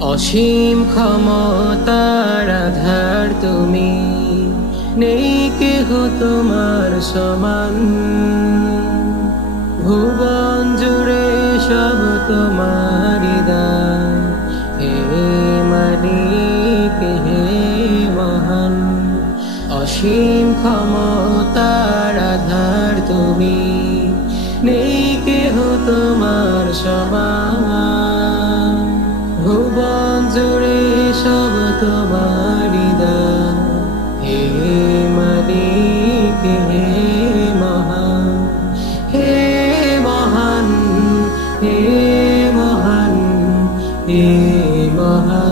অসীম ক্ষমতার আধার তুমি, নেই কেহ তোমার সমান। ভুবন জুড়ে সব তোমারি দান, হে মালিক হে মহান। অসীম ক্ষমতার আধার তুমি, নেই কেহ তোমার সমান। ভুবন জুড়ে সব তোমারি দান, হে মালিক হে মহান। হে মহান, হে মহান, হে মহান।